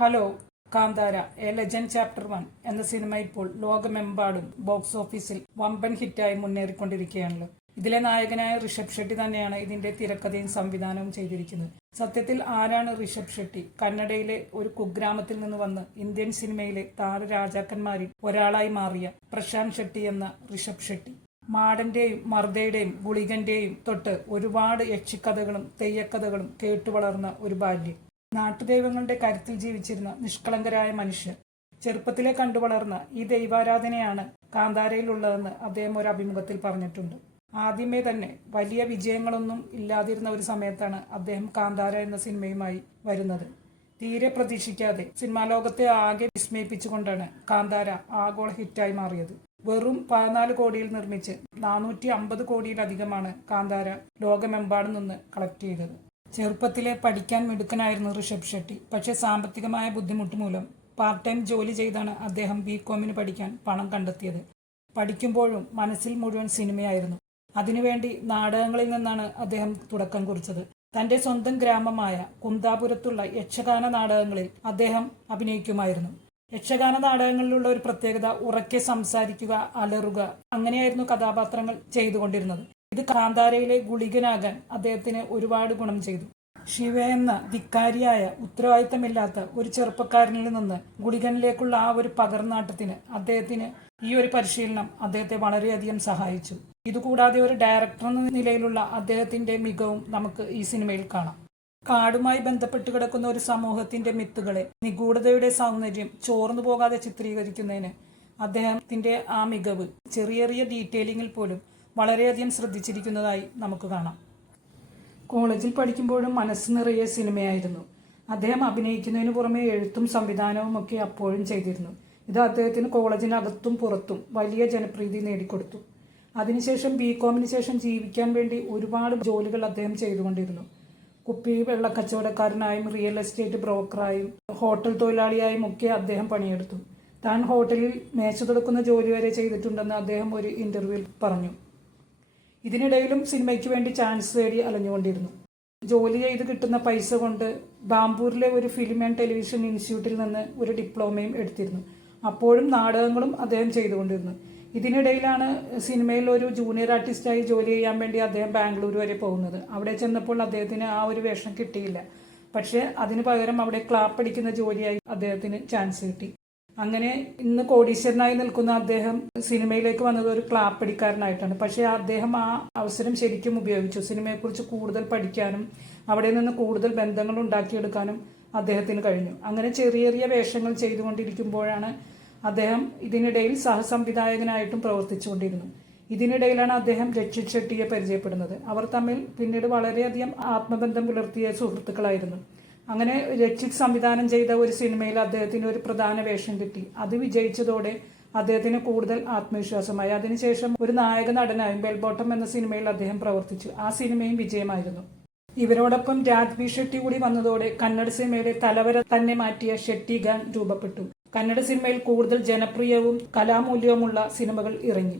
Hello Kantara a legend chapter one എന്ന സിനിമ ഇപ്പോൾ ലോകമെമ്പാടും ബോക്സ് ഓഫീസിൽ വമ്പൻ ഹിറ്റായി മുന്നേറിക്കൊണ്ടിരിക്കുകയാണല്ലോ. ഇതിലെ നായകനായ ഋഷഭ് ഷെട്ടി തന്നെയാണ് ഇതിന്റെ തിരക്കഥയും സംവിധാനവും ചെയ്തിരിക്കുന്നത്. സത്യത്തിൽ ആരാണ് ഋഷഭ് ഷെട്ടി? കന്നഡയിലെ ഒരു കുഗ്രാമത്തിൽ നിന്ന് വന്ന് ഇന്ത്യൻ സിനിമയിലെ താരരാജാക്കന്മാരിൽ ഒരാളായി മാറിയ പ്രശാന്ത് ഷെട്ടി എന്ന ഋഷഭ് ഷെട്ടി. മാടന്റെയും മർദ്ദയുടെയും ഗുളികന്റെയും തൊട്ട് ഒരുപാട് യക്ഷിക്കഥകളും തെയ്യക്കഥകളും കേട്ടുവളർന്ന ഒരു ബാല്യം. നാട്ടുദൈവങ്ങളുടെ കരുത്തിൽ ജീവിച്ചിരുന്ന നിഷ്കളങ്കരായ മനുഷ്യർ ചെറുപ്പത്തിലെ കണ്ടുവളർന്ന ഈ ദൈവാരാധനയാണ് കാന്താരയിലുള്ളതെന്ന് അദ്ദേഹം ഒരു അഭിമുഖത്തിൽ പറഞ്ഞിട്ടുണ്ട്. ആദ്യമേ തന്നെ വലിയ വിജയങ്ങളൊന്നും ഇല്ലാതിരുന്ന ഒരു സമയത്താണ് അദ്ദേഹം കാന്താര എന്ന സിനിമയുമായി വരുന്നത്. തീരെ പ്രതീക്ഷിക്കാതെ സിനിമാ ലോകത്തെ ആകെ വിസ്മയിപ്പിച്ചുകൊണ്ടാണ് കാന്താര ആഗോള ഹിറ്റായി മാറിയത്. വെറും പതിനാല് കോടിയിൽ നിർമ്മിച്ച് നാനൂറ്റി അമ്പത് കോടിയിലധികമാണ് കാന്താര ലോകമെമ്പാടും നിന്ന് കളക്ട് ചെയ്തത്. ചെറുപ്പത്തിലെ പഠിക്കാൻ മിടുക്കനായിരുന്നു ഋഷഭ് ഷെട്ടി. പക്ഷേ സാമ്പത്തികമായ ബുദ്ധിമുട്ട് മൂലം പാർട്ട് ടൈം ജോലി ചെയ്താണ് അദ്ദേഹം ബി കോമിന് പഠിക്കാൻ പണം കണ്ടെത്തിയത്. പഠിക്കുമ്പോഴും മനസ്സിൽ മുഴുവൻ സിനിമയായിരുന്നു. അതിനുവേണ്ടി നാടകങ്ങളിൽ നിന്നാണ് അദ്ദേഹം തുടക്കം കുറിച്ചത്. തന്റെ സ്വന്തം ഗ്രാമമായ കുന്താപുരത്തുള്ള യക്ഷഗാന നാടകങ്ങളിൽ അദ്ദേഹം അഭിനയിക്കുമായിരുന്നു. യക്ഷഗാന നാടകങ്ങളിലുള്ള ഒരു പ്രത്യേകത ഉറക്കെ സംസാരിക്കുക അലറുക അങ്ങനെയായിരുന്നു കഥാപാത്രങ്ങൾ ചെയ്തുകൊണ്ടിരുന്നത്. ഇത് കാന്താരയിലെ ഗുളികനാകാൻ അദ്ദേഹത്തിന് ഒരുപാട് ഗുണം ചെയ്തു. ശിവ എന്ന ധിക്കാരിയായ ഉത്തരവാദിത്തമില്ലാത്ത ഒരു ചെറുപ്പക്കാരനിൽ നിന്ന് ഗുളികനിലേക്കുള്ള ആ ഒരു പകർന്നാട്ടത്തിന് അദ്ദേഹത്തിന് ഈ ഒരു പരിശീലനം അദ്ദേഹത്തെ വളരെയധികം സഹായിച്ചു. ഇതുകൂടാതെ ഒരു ഡയറക്ടർ എന്ന നിലയിലുള്ള അദ്ദേഹത്തിന്റെ മികവും നമുക്ക് ഈ സിനിമയിൽ കാണാം. കാടുമായി ബന്ധപ്പെട്ട് കിടക്കുന്ന ഒരു സമൂഹത്തിന്റെ മിത്തുകളെ നിഗൂഢതയുടെ സൗന്ദര്യം ചോർന്നു പോകാതെ ചിത്രീകരിക്കുന്നതിന് അദ്ദേഹത്തിന്റെ ആ മികവ് ചെറിയ ചെറിയ ഡീറ്റെയിലിങ്ങിൽ പോലും വളരെയധികം ശ്രദ്ധിച്ചിരിക്കുന്നതായി നമുക്ക് കാണാം. കോളേജിൽ പഠിക്കുമ്പോഴും മനസ്സ് നിറയെ സിനിമയായിരുന്നു. അദ്ദേഹം അഭിനയിക്കുന്നതിന് പുറമെ എഴുത്തും സംവിധാനവും ഒക്കെ അപ്പോഴും ചെയ്തിരുന്നു. ഇത് അദ്ദേഹത്തിന് കോളേജിനകത്തും പുറത്തും വലിയ ജനപ്രീതി നേടിക്കൊടുത്തു. അതിനുശേഷം ബി കോമിന് ശേഷം ജീവിക്കാൻ വേണ്ടി ഒരുപാട് ജോലികൾ അദ്ദേഹം ചെയ്തുകൊണ്ടിരുന്നു. കുപ്പി വെള്ളക്കച്ചവടക്കാരനായും റിയൽ എസ്റ്റേറ്റ് ബ്രോക്കറായും ഹോട്ടൽ തൊഴിലാളിയായും ഒക്കെ അദ്ദേഹം പണിയെടുത്തു. താൻ ഹോട്ടലിൽ മേച്ചു തുടക്കുന്ന ജോലി വരെ ചെയ്തിട്ടുണ്ടെന്ന് അദ്ദേഹം ഒരു ഇന്റർവ്യൂവിൽ പറഞ്ഞു. ഇതിനിടയിലും സിനിമയ്ക്ക് വേണ്ടി ചാൻസ് തേടി അലഞ്ഞുകൊണ്ടിരുന്നു. ജോലി ചെയ്ത് കിട്ടുന്ന പൈസ കൊണ്ട് ബാംബൂരിലെ ഒരു ഫിലിം ആൻഡ് ടെലിവിഷൻ ഇൻസ്റ്റിറ്റ്യൂട്ടിൽ നിന്ന് ഒരു ഡിപ്ലോമയും എടുത്തിരുന്നു. അപ്പോഴും നാടകങ്ങളും അദ്ദേഹം ചെയ്തുകൊണ്ടിരുന്നു. ഇതിനിടയിലാണ് സിനിമയിൽ ഒരു ജൂനിയർ ആർട്ടിസ്റ്റായി ജോലി ചെയ്യാൻ വേണ്ടി അദ്ദേഹം ബാംഗ്ലൂർ വരെ പോകുന്നത്. അവിടെ ചെന്നപ്പോൾ അദ്ദേഹത്തിന് ആ ഒരു വേഷം കിട്ടിയില്ല. പക്ഷേ അതിന് പകരം അവിടെ ക്ലാപ്പടിക്കുന്ന ജോലിയായി അദ്ദേഹത്തിന് ചാൻസ് കിട്ടി. അങ്ങനെ ഇന്ന് കോടീശ്വരനായി നിൽക്കുന്ന അദ്ദേഹം സിനിമയിലേക്ക് വന്നത് ഒരു ക്ലാപ്പടിക്കാരനായിട്ടാണ്. പക്ഷേ അദ്ദേഹം ആ അവസരം ശരിക്കും ഉപയോഗിച്ചു. സിനിമയെക്കുറിച്ച് കൂടുതൽ പഠിക്കാനും അവിടെ നിന്ന് കൂടുതൽ ബന്ധങ്ങൾ ഉണ്ടാക്കിയെടുക്കാനും അദ്ദേഹത്തിന് കഴിഞ്ഞു. അങ്ങനെ ചെറിയ ചെറിയ വേഷങ്ങൾ ചെയ്തുകൊണ്ടിരിക്കുമ്പോഴാണ് അദ്ദേഹം ഇതിനിടയിൽ സഹസംവിധായകനായിട്ടും പ്രവർത്തിച്ചുകൊണ്ടിരുന്നു. ഇതിനിടയിലാണ് അദ്ദേഹം രക്ഷിത് ഷെട്ടിയെ പരിചയപ്പെടുന്നത്. അവർ തമ്മിൽ പിന്നീട് വളരെയധികം ആത്മബന്ധം പുലർത്തിയ സുഹൃത്തുക്കളായിരുന്നു. അങ്ങനെ രക്ഷിത് സംവിധാനം ചെയ്ത ഒരു സിനിമയിൽ അദ്ദേഹത്തിന് ഒരു പ്രധാന വേഷം കിട്ടി. അത് വിജയിച്ചതോടെ അദ്ദേഹത്തിന് കൂടുതൽ ആത്മവിശ്വാസമായി. അതിനുശേഷം ഒരു നായക നടനായി ബെൽബോട്ടം എന്ന സിനിമയിൽ അദ്ദേഹം പ്രവർത്തിച്ചു. ആ സിനിമയും വിജയമായിരുന്നു. ഇവരോടൊപ്പം രാജ്വി ഷെട്ടി കൂടി വന്നതോടെ കന്നഡ സിനിമയുടെ തലവര തന്നെ മാറ്റിയ ഷെട്ടി ഗാങ് രൂപപ്പെട്ടു. കന്നഡ സിനിമയിൽ കൂടുതൽ ജനപ്രിയവും കലാമൂല്യവുമുള്ള സിനിമകൾ ഇറങ്ങി.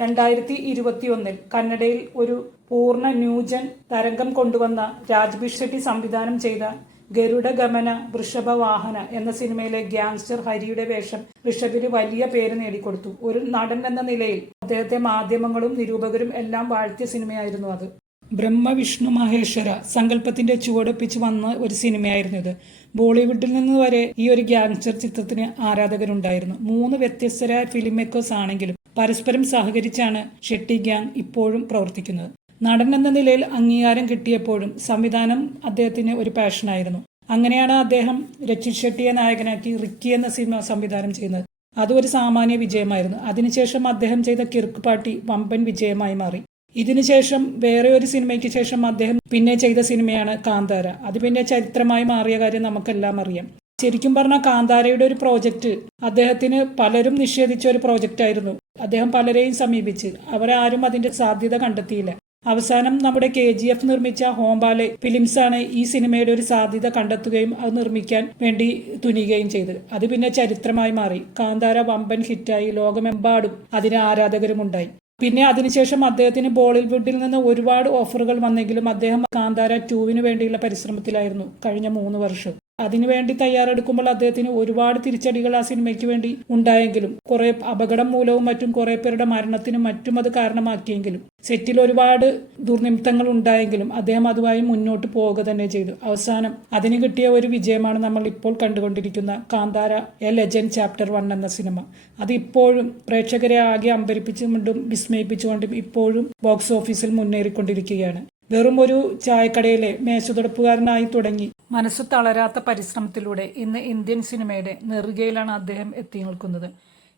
രണ്ടായിരത്തി ഇരുപത്തിയൊന്നിൽ കന്നഡയിൽ ഒരു പൂർണ ന്യൂജൻ തരംഗം കൊണ്ടുവന്ന രാജ്ബി ഷെട്ടി സംവിധാനം ചെയ്ത ഗരുഡഗമന വൃഷഭവാഹന എന്ന സിനിമയിലെ ഗ്യാങ്സ്റ്റർ ഹരിയുടെ വേഷം ഋഷഭിന് വലിയ പേര് നേടിക്കൊടുത്തു. ഒരു നടൻ എന്ന നിലയിൽ അദ്ദേഹത്തെ മാധ്യമങ്ങളും നിരൂപകരും എല്ലാം വാഴ്ത്തിയ സിനിമയായിരുന്നു അത്. ബ്രഹ്മവിഷ്ണു മഹേശ്വര സങ്കല്പത്തിന്റെ ചുവടൊപ്പിച്ച് വന്ന ഒരു സിനിമയായിരുന്നു ഇത്. ബോളിവുഡിൽ നിന്ന് വരെ ഈ ഒരു ഗ്യാങ്സ്റ്റർ ചിത്രത്തിന് ആരാധകരുണ്ടായിരുന്നു. മൂന്ന് വ്യത്യസ്തരായ ഫിലിം മേക്കേഴ്സ് ആണെങ്കിലും പരസ്പരം സഹകരിച്ചാണ് ഷെട്ടി ഗ്യാങ് ഇപ്പോഴും പ്രവർത്തിക്കുന്നത്. നടൻ എന്ന നിലയിൽ അംഗീകാരം കിട്ടിയപ്പോഴും സംവിധാനം അദ്ദേഹത്തിന് ഒരു പാഷനായിരുന്നു അങ്ങനെയാണ് അദ്ദേഹം രച്ചിത് ഷെട്ടിയെ നായകനാക്കി റിക്കി എന്ന സിനിമ സംവിധാനം ചെയ്യുന്നത്. അതും ഒരു സാമാന്യ വിജയമായിരുന്നു. അതിനുശേഷം അദ്ദേഹം ചെയ്ത കിർക്ക് പാട്ടി വമ്പൻ വിജയമായി മാറി. ഇതിനുശേഷം വേറെ ഒരു സിനിമയ്ക്ക് ശേഷം അദ്ദേഹം പിന്നെ ചെയ്ത സിനിമയാണ് കാന്താര. അത് പിന്നെ ചരിത്രമായി മാറിയ കാര്യം നമുക്കെല്ലാം അറിയാം. ശരിക്കും പറഞ്ഞാൽ കാന്താരയുടെ ഒരു പ്രോജക്റ്റ് അദ്ദേഹത്തിന് പലരും നിഷേധിച്ച ഒരു പ്രോജക്റ്റ് ആയിരുന്നു. അദ്ദേഹം പലരെയും സമീപിച്ച്. അവരാരും അതിന്റെ സാധ്യത കണ്ടെത്തിയില്ല. അവസാനം നമ്മുടെ കെ ജി എഫ് നിർമ്മിച്ച ഹോംബാലെ ഫിലിംസ് ആണ് ഈ സിനിമയുടെ ഒരു സാധ്യത കണ്ടെത്തുകയും അത് നിർമ്മിക്കാൻ വേണ്ടി തുനിയുകയും ചെയ്തത്. അത് പിന്നെ ചരിത്രമായി മാറി. കാന്താര വമ്പൻ ഹിറ്റായി ലോകമെമ്പാടും അതിന് ആരാധകരും ഉണ്ടായി പിന്നെ അതിനുശേഷം അദ്ദേഹത്തിന് ബോളിവുഡിൽ നിന്ന് ഒരുപാട് ഓഫറുകൾ വന്നെങ്കിലും അദ്ദേഹം കാന്താര ടൂവിന് വേണ്ടിയുള്ള പരിശ്രമത്തിലായിരുന്നു കഴിഞ്ഞ മൂന്ന് വർഷം. അതിനുവേണ്ടി തയ്യാറെടുക്കുമ്പോൾ അദ്ദേഹത്തിന് ഒരുപാട് തിരിച്ചടികൾ ആ സിനിമയ്ക്ക് വേണ്ടി ഉണ്ടായെങ്കിലും കുറെ അപകടം മൂലവും മറ്റും കുറെ പേരുടെ മരണത്തിനും മറ്റും അത് കാരണമാക്കിയെങ്കിലും സെറ്റിൽ ഒരുപാട് ദുർനിമിത്തങ്ങൾ ഉണ്ടായെങ്കിലും അദ്ദേഹം അതുമായി മുന്നോട്ട് പോവുക തന്നെ ചെയ്തു. അവസാനം അതിന് കിട്ടിയ ഒരു വിജയമാണ് നമ്മൾ ഇപ്പോൾ കണ്ടുകൊണ്ടിരിക്കുന്ന Kantara a legend chapter one എന്ന സിനിമ. അത് ഇപ്പോഴും പ്രേക്ഷകരെ ആകെ അമ്പരിപ്പിച്ചുകൊണ്ടും വിസ്മയിപ്പിച്ചുകൊണ്ടും ഇപ്പോഴും ബോക്സ് ഓഫീസിൽ മുന്നേറിക്കൊണ്ടിരിക്കുകയാണ്. വെറും ഒരു ചായക്കടയിലെ മേശതുടപ്പുകാരനായി തുടങ്ങി മനസ്സ് തളരാത്ത പരിശ്രമത്തിലൂടെ ഇന്ന് ഇന്ത്യൻ സിനിമയുടെ നെറുകയിലാണ് അദ്ദേഹം എത്തി നിൽക്കുന്നത്.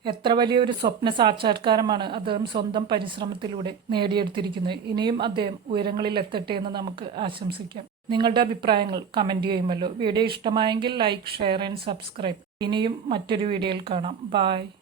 എത്ര വലിയൊരു സ്വപ്ന സാക്ഷാത്കാരമാണ് അദ്ദേഹം സ്വന്തം പരിശ്രമത്തിലൂടെ നേടിയെടുത്തിരിക്കുന്നത്. ഇനിയും അദ്ദേഹം ഉയരങ്ങളിൽ എത്തട്ടെ എന്ന് നമുക്ക് ആശംസിക്കാം. നിങ്ങളുടെ അഭിപ്രായങ്ങൾ കമന്റ് ചെയ്യുമല്ലോ. വീഡിയോ ഇഷ്ടമായെങ്കിൽ ലൈക്ക് ഷെയർ ആൻഡ് സബ്സ്ക്രൈബ് ഇനിയും മറ്റൊരു വീഡിയോയിൽ കാണാം. ബായ്